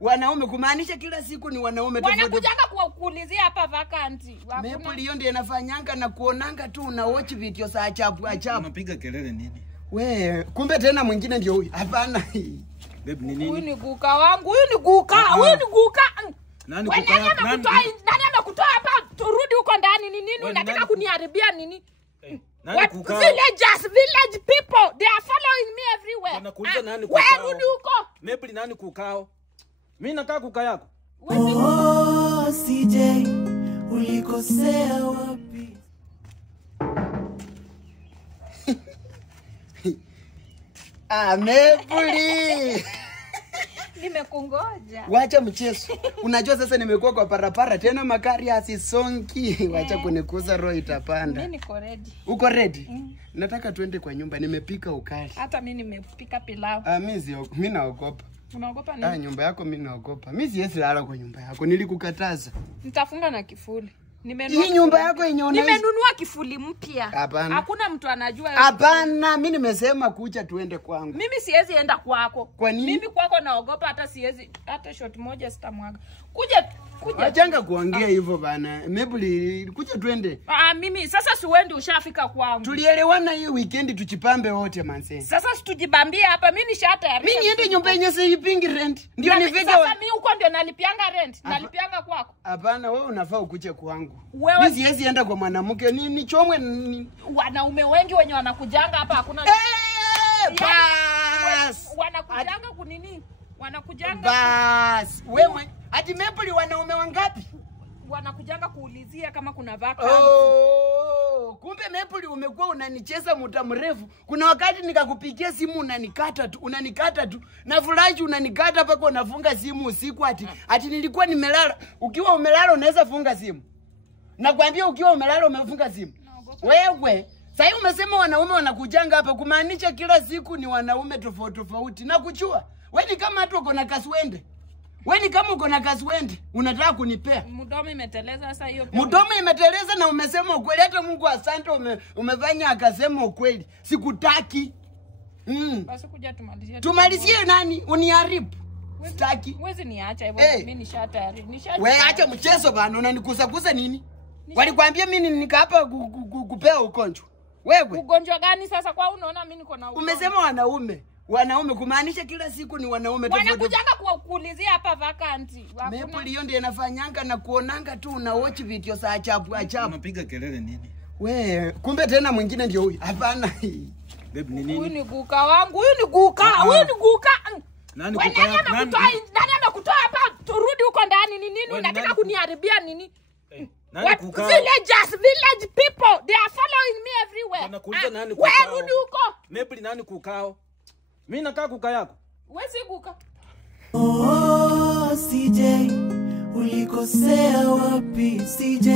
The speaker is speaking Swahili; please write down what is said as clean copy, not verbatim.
Wanaume kumaanisha kila siku ni wanaume tofauti. Wanakujanga kuulizia hapa vacancy. Maple hiyo ndiye nafanyanga na kuonanga tu una watch video za achapu. Unapiga kelele nini? We, kumbe tena mwingine ndio huyu. Hapana. Babe ni nini? Huyu ni guka wangu. Huyu ni guka. Nani guka? Nani amekutoa hapa? Turudi huko ndani ni nini? Unataka kuniharibia nini? Nani guka? Village people, they are following me everywhere. Wanakuuliza nani guka? Wewe rudi huko. Maple nani kukao? Mimi nakaa kuka yako. CJ ulikosea wapi? Maple. Nimekungoja. Wacha mchezo. Unajua sasa nimekuwa kwa parapara tena makari hasisonki. Wacha kunikuza roho itapanda. Mimi niko ready. Uko ready? Nataka tuende kwa nyumba. Nimepika ukali. Hata mimi nimepika pilau. Mimi naogopa. Unaogopa nini? Nyumba yako mimi naogopa. Mimi siwezi lala kwa nyumba yako. Nilikukataza. Nitafunga na kifuli. Hii nyumba yako yenye unaishi. Nimenunua kifuli mpya. Hakuna mtu anajua. Hapana, mimi nimesema kuja tuende kwangu. Mimi siwezi enda kwako. Kwa nini? Mimi kwako naogopa hata siwezi hata shot moja sitamwaga. Kuja. Wachanga kuongea hivyo bana. Maple kuja tuende. Mimi sasa siwendi ushafika kwangu. Tulielewana hii weekend tuchipambe wote manse. Sasa situjibambie hapa mimi nishatayarisha. Mimi niende nyumba yenye sipingi rent. Ndio nifike. Sasa mimi huko ndio nalipianga rent. Nalipianga kwako. Hapana, wewe unafaa ukuje kwangu. Mimi siwezi enda kwa mwanamke. Ni chomwe wanaume wengi wenye wanakujanga hapa hakuna. Bas. Wanakujanga kunini? Wanakujanga. Bas. Wewe hadi Maple wanaume wangapi? Wanakujanga kuulizia kama kuna vacancy. Kumbe Maple umekuwa unanicheza muda mrefu. Kuna wakati nikakupigia simu unanikata tu. Na flash unanikata paka unafunga simu usiku ati nilikuwa nimelala. Ukiwa umelala unaweza funga simu. Nakwambia ukiwa umelala umefunga simu. Wewe sasa umesema wanaume wanakujanga hapa kumaanisha kila siku ni wanaume tofauti. Nakuchua. Wewe ni kama hata uko na kaswende. Wewe ni kama uko na kaswende, unataka kunipea. Mdomo imeteleza sasa hiyo. Mdomo imeteleza na umesema ukweli. Hata Mungu asante umefanya akasema ukweli. Sikutaki. Basi kuja tumalizie. Tumalizie nani? Uniharibu. Sitaki. Wewe niacha hivyo mimi nishatayari. Wewe acha mchezo bana, unanikusakuza nini? Walikwambia mimi nika hapa kupea ugonjwa. Wewe. Ugonjwa gani sasa kwa unaona mimi niko na ugonjwa? Umesema wanaume kumaanisha kila siku ni wanaume tofauti. Wanakujanga kuulizia hapa vacancy. Maple hiyo ndiye nafanyanga na kuonanga tu una watch video za achapu. Unapiga kelele nini? We, kumbe tena mwingine ndio huyu. Hapana. Babe ni nini? Huyu ni guka wangu. Huyu ni guka. Nani guka? Nani amekutoa hapa? Turudi huko ndani ni nini? Unataka kuniharibia nini? Nani guka? Village people, they are following me everywhere. Wanakuuliza nani guka? Wewe rudi huko. Maple nani kukao? Mimi nakaa kuka yako. Wewe si guka. CJ ulikosea wapi CJ?